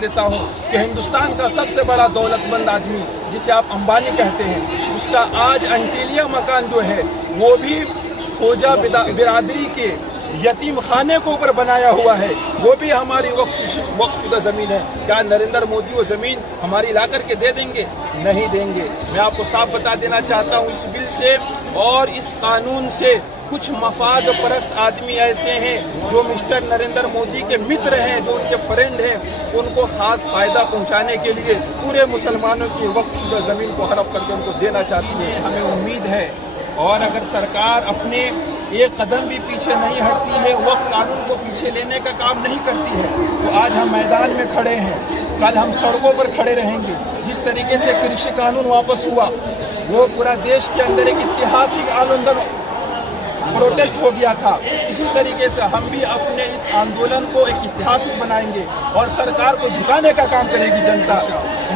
देता हूँ कि हिंदुस्तान का सबसे बड़ा दौलतमंद आदमी जिसे आप अंबानी कहते हैं, उसका आज अंटीलिया मकान जो है वो भी खोजा बिरादरी के यतीम खाने के ऊपर बनाया हुआ है, वो भी हमारी वक्फशुदा ज़मीन है। क्या नरेंद्र मोदी वो ज़मीन हमारी ला करके दे देंगे? नहीं देंगे। मैं आपको साफ बता देना चाहता हूँ, इस बिल से और इस कानून से कुछ मफाद परस्त आदमी ऐसे हैं जो मिस्टर नरेंद्र मोदी के मित्र हैं, जो उनके फ्रेंड हैं, उनको ख़ास फ़ायदा पहुँचाने के लिए पूरे मुसलमानों की वक्फशुदा ज़मीन को हड़प करके उनको देना चाहती है। हमें उम्मीद है, और अगर सरकार अपने एक कदम भी पीछे नहीं हटती है, वक्फ कानून को पीछे लेने का काम नहीं करती है, तो आज हम मैदान में खड़े हैं, कल हम सड़कों पर खड़े रहेंगे। जिस तरीके से कृषि कानून वापस हुआ, वो पूरा देश के अंदर एक ऐतिहासिक आंदोलन प्रोटेस्ट हो गया था। इसी तरीके से हम भी अपने इस आंदोलन को एक ऐतिहासिक बनाएंगे और सरकार को झुकाने का काम करेगी जनता।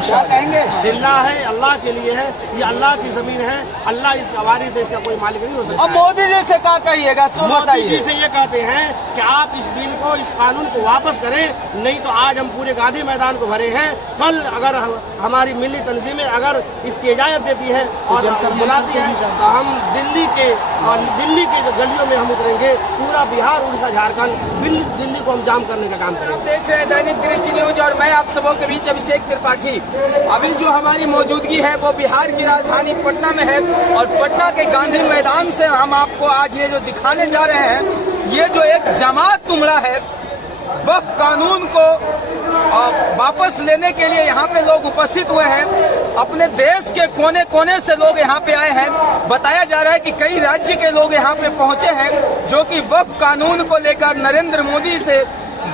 कहेंगे लिल्लाह है, अल्लाह के लिए है, ये अल्लाह की जमीन है, अल्लाह इस वारिस से इसका कोई मालिक नहीं हो सकता। अब मोदी जी से क्या कहिएगा? मोदी जी से ये कहते हैं कि आप इस बिल को, इस कानून को वापस करें, नहीं तो आज हम पूरे गांधी मैदान को भरे हैं। कल अगर हमारी मिली तंजीमें अगर इसकी इजाजत देती है और बुलाती है तो हम दिल्ली के गलियों में हम उतरेंगे, पूरा बिहार, उड़ीसा, झारखंड, दिल्ली को हम जाम करने का काम करेंगे। आप देख रहे हैं दैनिक दृष्टि न्यूज और मैं आप सबों के बीच अभिषेक त्रिपाठी। अभी जो हमारी मौजूदगी है वो बिहार की राजधानी पटना में है और पटना के गांधी मैदान से हम आपको आज ये जो दिखाने जा रहे हैं, ये जो एक जमात उमड़ा है वक्फ कानून को वापस लेने के लिए यहाँ पे लोग उपस्थित हुए हैं। अपने देश के कोने कोने से लोग यहाँ पे आए हैं। बताया जा रहा है कि कई राज्य के लोग यहाँ पे पहुँचे हैं जो कि वक्फ कानून को लेकर नरेंद्र मोदी से,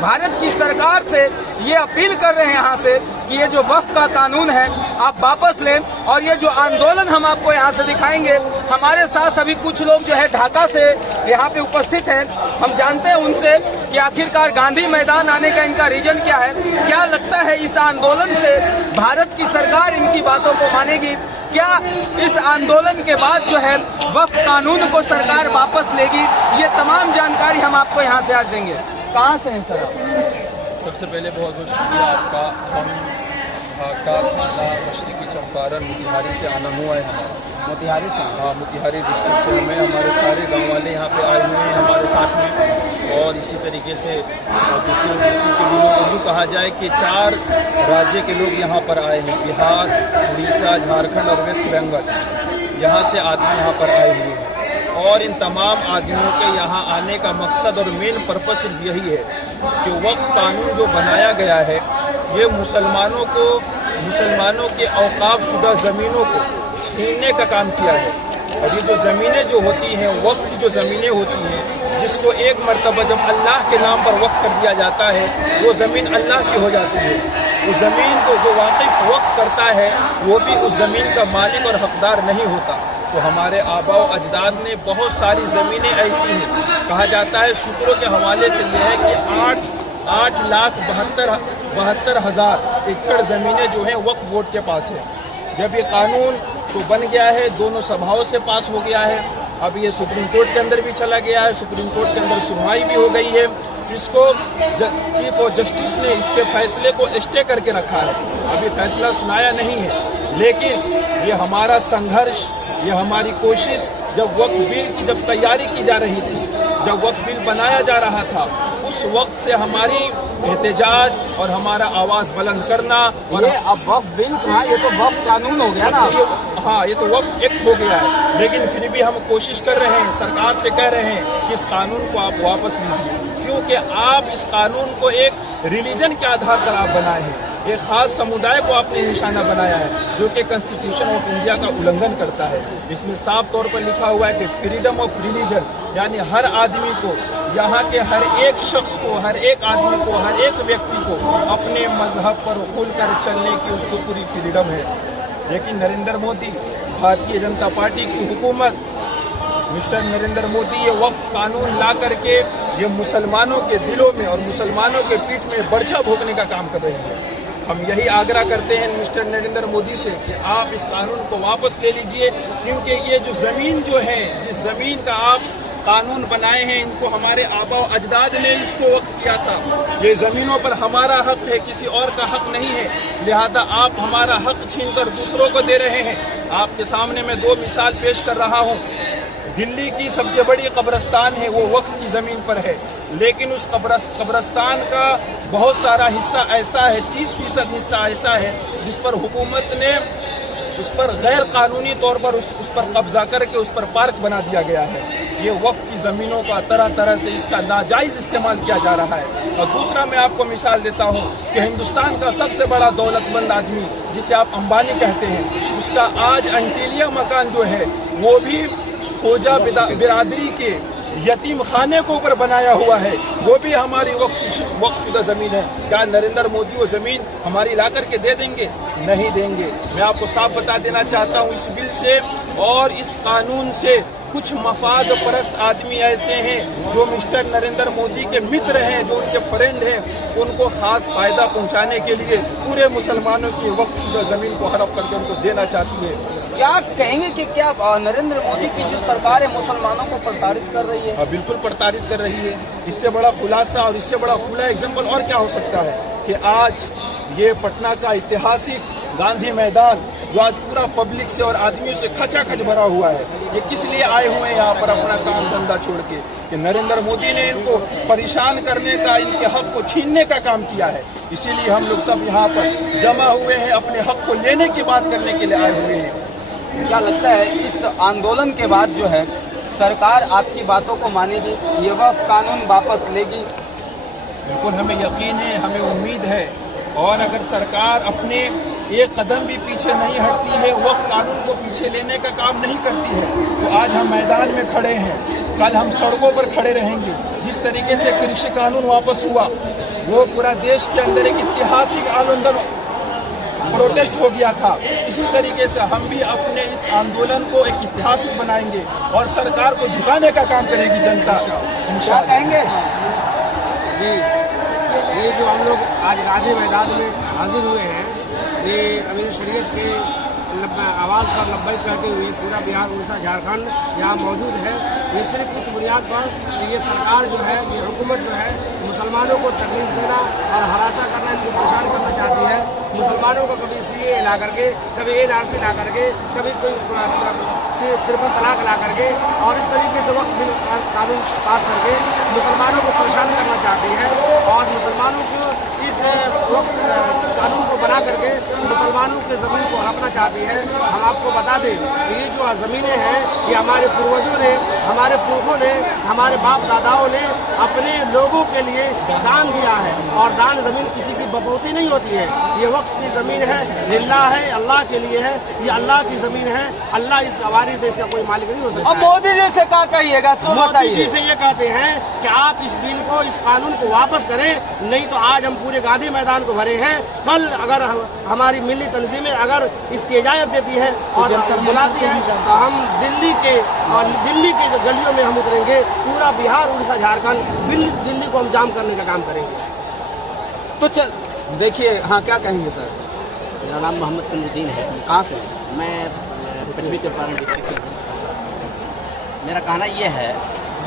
भारत की सरकार से ये अपील कर रहे हैं यहाँ से कि ये जो वक्फ का कानून है आप वापस लें। और ये जो आंदोलन हम आपको यहाँ से दिखाएंगे, हमारे साथ अभी कुछ लोग जो है ढाका से यहाँ पे उपस्थित हैं। हम जानते हैं उनसे कि आखिरकार गांधी मैदान आने का इनका रीजन क्या है, क्या लगता है इस आंदोलन से भारत की सरकार इनकी बातों को मानेगी, क्या इस आंदोलन के बाद जो है वक्फ कानून को सरकार वापस लेगी। ये तमाम जानकारी हम आपको यहाँ से आज देंगे। कहाँ से हैं सर आप? सबसे पहले बहुत बहुत शुक्रिया आपका। हम ढाका, थाना, मशरकी चंपारण, मोतिहारी से आना हुआ है हमारा। मोतिहारी से? हाँ, मोतिहारी डिस्ट्रिक्ट से हमें, हमारे सारे गांव वाले यहाँ पे आए हुए हैं हमारे साथ में। और इसी तरीके से दूसरे डिस्ट्रिक्ट के भी लोग, यूँ कहा जाए कि 4 राज्य के लोग यहाँ पर आए हैं, बिहार, उड़ीसा, झारखंड और वेस्ट बंगाल। यहाँ से आदमी यहाँ पर आए हुए हैं और इन तमाम आदमियों के यहाँ आने का मकसद और मेन पर्पस यही है कि वक्फ कानून जो बनाया गया है ये मुसलमानों के औकाफ-शुदा ज़मीनों को छीनने का काम किया है। और ये जो ज़मीनें जो होती हैं, वक्फ की जो ज़मीनें होती हैं, जिसको एक मरतबा जब अल्लाह के नाम पर वक्फ कर दिया जाता है, वो ज़मीन अल्लाह की हो जाती है। उस ज़मीन को जो वाक़िफ़ वक्फ करता है वो भी उस ज़मीन का मालिक और हकदार नहीं होता। तो हमारे आबा व अजदाद ने बहुत सारी ज़मीनें ऐसी हैं, कहा जाता है सूत्रों के हवाले से यह है कि 8,72,000 एकड़ ज़मीनें जो हैं वक्फ बोर्ड के पास है। जब ये कानून तो बन गया है, दोनों सभाओं से पास हो गया है, अब ये सुप्रीम कोर्ट के अंदर भी चला गया है, सुप्रीम कोर्ट के अंदर सुनवाई भी हो गई है। इसको चीफ ऑफ जस्टिस ने इसके फैसले को स्टे करके रखा है, अभी फैसला सुनाया नहीं है। लेकिन ये हमारा संघर्ष, ये हमारी कोशिश, जब वक्फ बिल की जब तैयारी की जा रही थी, जब वक्फ बिल बनाया जा रहा था, उस वक्त से हमारी एहतजाज और हमारा आवाज़ बुलंद करना। और ये अब वक्फ बिल कहाँ, ये तो वक्फ कानून हो गया ना। हाँ, ये तो वक्फ एक्ट हो गया है, लेकिन फिर भी हम कोशिश कर रहे हैं, सरकार से कह रहे हैं कि इस कानून को आप वापस लीजिए, क्योंकि आप इस कानून को एक रिलीजन के आधार पर आप बनाए हैं, एक ख़ास समुदाय को आपने निशाना बनाया है जो कि कॉन्स्टिट्यूशन ऑफ इंडिया का उल्लंघन करता है। इसमें साफ तौर पर लिखा हुआ है कि फ्रीडम ऑफ रिलीजन, यानी हर आदमी को, यहाँ के हर एक शख्स को, हर एक आदमी को, हर एक व्यक्ति को अपने मजहब पर खुलकर चलने की उसको पूरी फ्रीडम है। लेकिन नरेंद्र मोदी, भारतीय जनता पार्टी की हुकूमत, मिस्टर नरेंद्र मोदी ये वक्फ कानून ला करके ये मुसलमानों के दिलों में और मुसलमानों के पीठ में बर्छा भोंकने का काम कर रहे हैं। हम यही आग्रह करते हैं मिस्टर नरेंद्र मोदी से कि आप इस कानून को वापस ले लीजिए, क्योंकि ये जो ज़मीन जो है, जिस ज़मीन का आप कानून बनाए हैं इनको हमारे आबा व अजदाद ने इसको वक्फ किया था। ये ज़मीनों पर हमारा हक है, किसी और का हक नहीं है। लिहाजा आप हमारा हक छीनकर दूसरों को दे रहे हैं। आपके सामने मैं 2 मिसाल पेश कर रहा हूँ। दिल्ली की सबसे बड़ी कब्रिस्तान है, वो वक्फ की ज़मीन पर है, लेकिन उस कब्रिस्तान का बहुत सारा हिस्सा ऐसा है, 30% हिस्सा ऐसा है जिस पर हुकूमत ने उस पर गैर कानूनी तौर पर उस पर कब्जा करके उस पर पार्क बना दिया गया है। ये वक्फ की ज़मीनों का तरह तरह से इसका नाजायज़ इस्तेमाल किया जा रहा है। और दूसरा मैं आपको मिसाल देता हूँ कि हिंदुस्तान का सबसे बड़ा दौलतमंद आदमी जिसे आप अंबानी कहते हैं, उसका आज एंटीलिया मकान जो है वो भी खोजा बिरादरी के यतीम खाने को ऊपर बनाया हुआ है, वो भी हमारी वक्फशुदा ज़मीन है। क्या नरेंद्र मोदी वो ज़मीन हमारी ला करके दे देंगे? नहीं देंगे। मैं आपको साफ बता देना चाहता हूँ, इस बिल से और इस कानून से कुछ मफाद परस्त आदमी ऐसे हैं जो मिस्टर नरेंद्र मोदी के मित्र हैं, जो उनके फ्रेंड हैं, उनको खास फायदा पहुंचाने के लिए पूरे मुसलमानों की वक्फशुदा ज़मीन को हड़प करके उनको देना चाहती है। क्या कहेंगे कि क्या नरेंद्र मोदी की जो सरकार है मुसलमानों को प्रताड़ित कर रही है? बिल्कुल प्रताड़ित कर रही है। इससे बड़ा खुलासा और इससे बड़ा खुला एग्जाम्पल और क्या हो सकता है कि आज ये पटना का ऐतिहासिक गांधी मैदान जो आज पूरा पब्लिक से और आदमियों से खचाखच भरा हुआ है, ये किस लिए आए हुए हैं यहाँ पर अपना काम धंधा छोड़ के? कि नरेंद्र मोदी ने इनको परेशान करने का, इनके हक को छीनने का काम किया है। इसीलिए हम लोग सब यहाँ पर जमा हुए हैं, अपने हक को लेने की बात करने के लिए आए हुए हैं। क्या लगता है इस आंदोलन के बाद जो है सरकार आपकी बातों को मानेगी, ये वक्फ कानून वापस लेगी? बिल्कुल हमें यकीन है, हमें उम्मीद है। और अगर सरकार अपने एक कदम भी पीछे नहीं हटती है, वक्फ कानून को पीछे लेने का काम नहीं करती है, तो आज हम मैदान में खड़े हैं, कल हम सड़कों पर खड़े रहेंगे। जिस तरीके से कृषि कानून वापस हुआ, वो पूरा देश के अंदर एक ऐतिहासिक आंदोलन प्रोटेस्ट हो गया था। इसी तरीके से हम भी अपने इस आंदोलन को एक ऐतिहासिक बनाएंगे और सरकार को झुकाने का काम करेगी जनता। क्या कहेंगे जी? ये जो हम लोग आज गांधी मैदान में हाजिर हुए हैं, ये अमीर शरीयत के आवाज़ पर लब्बैक कहते हुए पूरा बिहार, उड़ीसा, झारखंड यहाँ मौजूद है। ये सिर्फ इस बुनियाद पर कि ये सरकार जो है, ये हुकूमत जो है, मुसलमानों को तकलीफ देना और हरासा करना, इनको परेशान करना चाहती है। मुसलमानों को कभी CAA ला करके, कभी NRC ला करके, कभी कोई 53 तलाक ला करके और इस तरीके से वक्त कानून पास करके मुसलमानों को परेशान करना चाहती है। और मुसलमानों को इस कानून को बना करके मुसलमानों के ज़मीन को हड़पना चाहती है। हम आपको बता दें कि ये जो ज़मीनें हैं, ये हमारे पूर्वजों ने, हमारे पुरखों ने, हमारे बाप दादाओं ने अपने लोगों के लिए दान दिया है। और दान ज़मीन किसी की बपौती नहीं होती है। ये वक्फ की ज़मीन है, लिल्लाह है, अल्लाह के लिए है। ये अल्लाह की ज़मीन है, अल्लाह इसका वारिस है, इसका कोई मालिक नहीं हो सकता। अब मोदी जी से क्या कहिएगा? मोदी जी से ये कहते हैं कि आप इस बिल को, इस कानून को वापस करें, नहीं तो आज हम पूरे गांधी मैदान को भरे हैं। कल अगर हमारी मिली तंजीमें अगर इसकी इजाज़त देती है और बुलाती है, तो हम दिल्ली के जो गलियों में हम उतरेंगे। पूरा बिहार, उड़ीसा, झारखंड, दिल्ली को हम जाम करने का काम करेंगे। तो चल देखिए, हाँ क्या कहेंगे सर? मेरा नाम मोहम्मद कमरुद्दीन है। कहाँ से? मैं पश्चिमी चंपारण डिस्ट्रिक्ट से हूँ। मेरा कहना ये है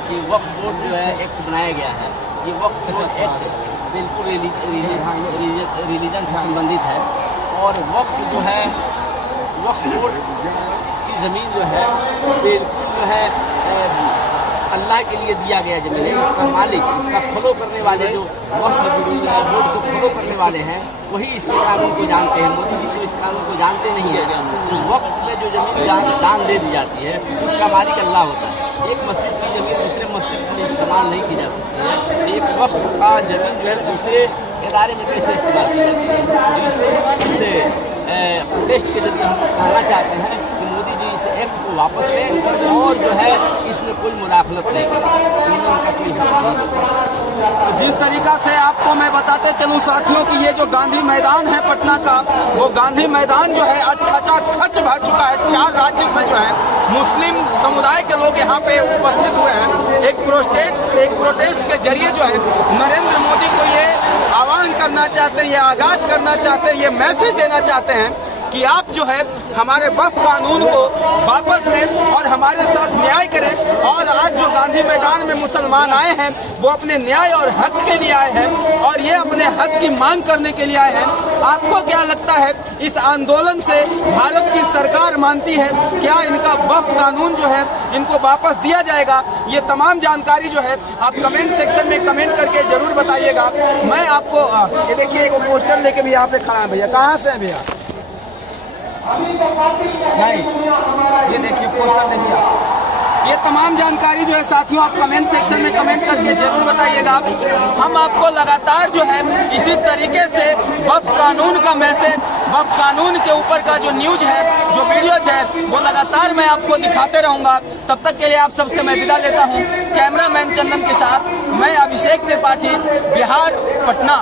कि वक्फ बोर्ड जो है एक्ट बनाया गया है, ये वक्फ बोर्ड एक्ट बिल्कुल रिलीजन से संबंधित है। और वक्फ जो है, वक्फ बोर्ड की ज़मीन जो है बिल्कुल जो है अल्लाह के लिए दिया गया ज़मीन है। इसका मालिक, इसका फॉलो करने वाले, जो वक्फ बोर्ड को फॉलो करने वाले हैं, वही इसके कानून को जानते हैं। मोदी जी तो इस कानून को जानते नहीं है। तो वक्फ में जो ज़मीन दान दे दी जाती है, उसका मालिक अल्लाह होता है। एक मस्जिद की ज़मीन दूसरे मस्जिद में इस्तेमाल नहीं की जा सकती है। एक वक्फ का ज़मीन जो है दूसरे इदारे में कैसे इस्तेमाल की जाती है? इससे प्रोटेस्ट के जरिए हम कहना चाहते हैं कि मोदी जी इस एक्ट को वापस लें और जो है इसमें कोई मुदाखलत नहीं करें। उनका कोई जिस तरीका से आपको मैं बताते चलूं साथियों कि ये जो गांधी मैदान है पटना का, वो गांधी मैदान जो है आज खचाखच भर चुका है। 4 राज्य से जो है मुस्लिम समुदाय के लोग यहाँ पे उपस्थित हुए हैं। एक प्रोटेस्ट के जरिए जो है नरेंद्र मोदी को ये आह्वान करना चाहते हैं, ये आगाज करना चाहते हैं, ये मैसेज देना चाहते हैं कि आप जो है हमारे वक्फ कानून को वापस लें और हमारे साथ न्याय करें। और आज जो गांधी मैदान में मुसलमान आए हैं वो अपने न्याय और हक के लिए आए हैं और ये अपने हक की मांग करने के लिए आए हैं। आपको क्या लगता है इस आंदोलन से भारत की सरकार मानती है क्या इनका वक्फ कानून जो है इनको वापस दिया जाएगा? ये तमाम जानकारी जो है आप कमेंट सेक्शन में कमेंट करके जरूर बताइएगा। मैं आपको ये देखिए एक पोस्टर लेके भी यहाँ पे खड़ा है भैया, कहाँ से है भैया? नहीं, ये देखिए पोस्टर देखिए आप। ये तमाम जानकारी जो है साथियों आप कमेंट सेक्शन में कमेंट करके जरूर बताइएगा। हम आपको लगातार जो है इसी तरीके से वक्फ कानून का मैसेज, वक्फ कानून के ऊपर का जो न्यूज है, जो वीडियोज है, वो लगातार मैं आपको दिखाते रहूंगा। तब तक के लिए आप सबसे मैं विदा लेता हूं। कैमरामैन चंदन के साथ मैं अभिषेक त्रिपाठी, बिहार, पटना।